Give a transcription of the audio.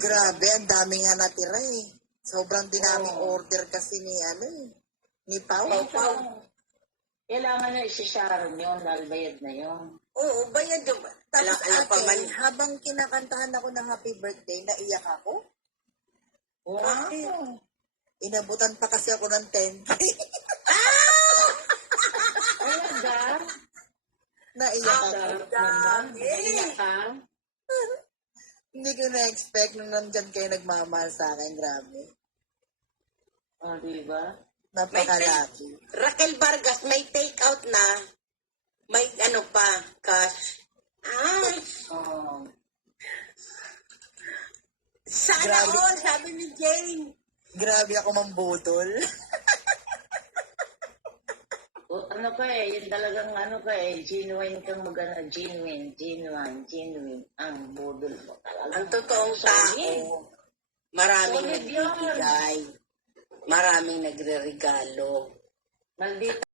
Grabe, ang dami nga natira eh. Sobrang dinaming Oo. order kasi ni ni Pau. Kailangan na isi-sharon yun, dahil bayad na yun. Oo, bayad yung... Tapos Alam pa man. habang kinakantahan ako ng happy birthday, naiyak ako. Wow! Inabutan pa kasi ako ng 10K. Talaga? Naiyak ako. Sarap naman. Naiyak ka? Hindi ko na-expect nung nandyan kayo nagmamahal sa akin. Grabe. O, diba? Napakalaki. Raquel Vargas, may take out na. May ano pa, cash. Oo. Sana Grabe. all, sabi ni Jane. Grabe ako mambudol. O, ano ka eh, yung talagang ano ka eh, genuine kang magana, genuine. Ang budol mo talaga. Ang totoong tao, maraming Solid yun. nagbibigay. Maraming nagre-regalo. Maldita